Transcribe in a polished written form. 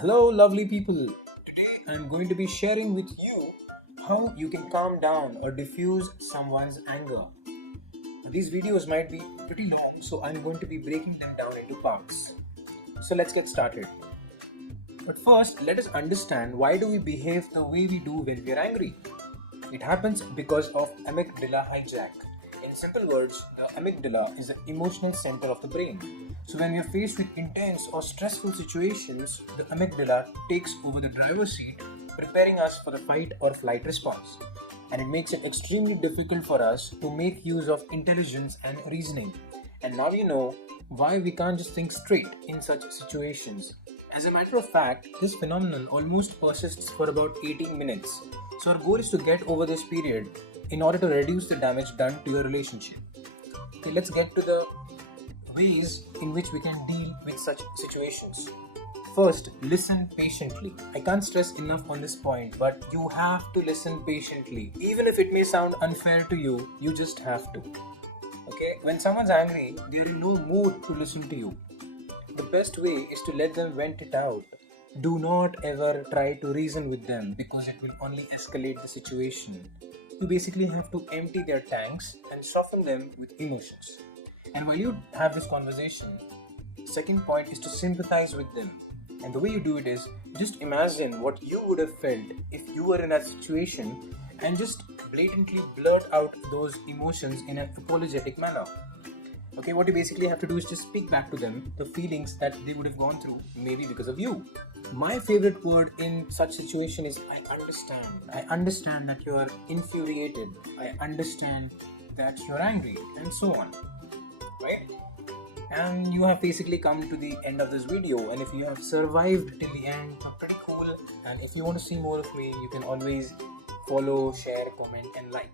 Hello, lovely people. Today I'm going to be sharing with you how you can calm down or diffuse someone's anger. Now, these videos might be pretty long, so I'm going to be breaking them down into parts. So let's get started. But first, let us understand why do we behave the way we do when we are angry. It happens because of amygdala hijack. In simple words, the amygdala is the emotional center of the brain. So when we are faced with intense or stressful situations, the amygdala takes over the driver's seat, preparing us for the fight or flight response. And it makes it extremely difficult for us to make use of intelligence and reasoning. And now you know why we can't just think straight in such situations. As a matter of fact, this phenomenon almost persists for about 18 minutes. So, our goal is to get over this period in order to reduce the damage done to your relationship. Okay, let's get to the ways in which we can deal with such situations. First, listen patiently. I can't stress enough on this point, but you have to listen patiently. Even if it may sound unfair to you, you just have to. Okay, when someone's angry, they're in no mood to listen to you. The best way is to let them vent it out. Do not ever try to reason with them because it will only escalate the situation. You basically have to empty their tanks and soften them with emotions. And while you have this conversation, second point is to sympathize with them. And the way you do it is just imagine what you would have felt if you were in that situation and just blatantly blurt out those emotions in an apologetic manner. Okay, what you basically have to do is just speak back to them the feelings that they would have gone through, maybe because of you. My favorite word in such situation is I understand. I understand that you are infuriated. I understand that you're angry, and so on. Right? And you have basically come to the end of this video, and if you have survived till the end, you're pretty cool. And if you want to see more of me, you can always follow, share, comment, and like.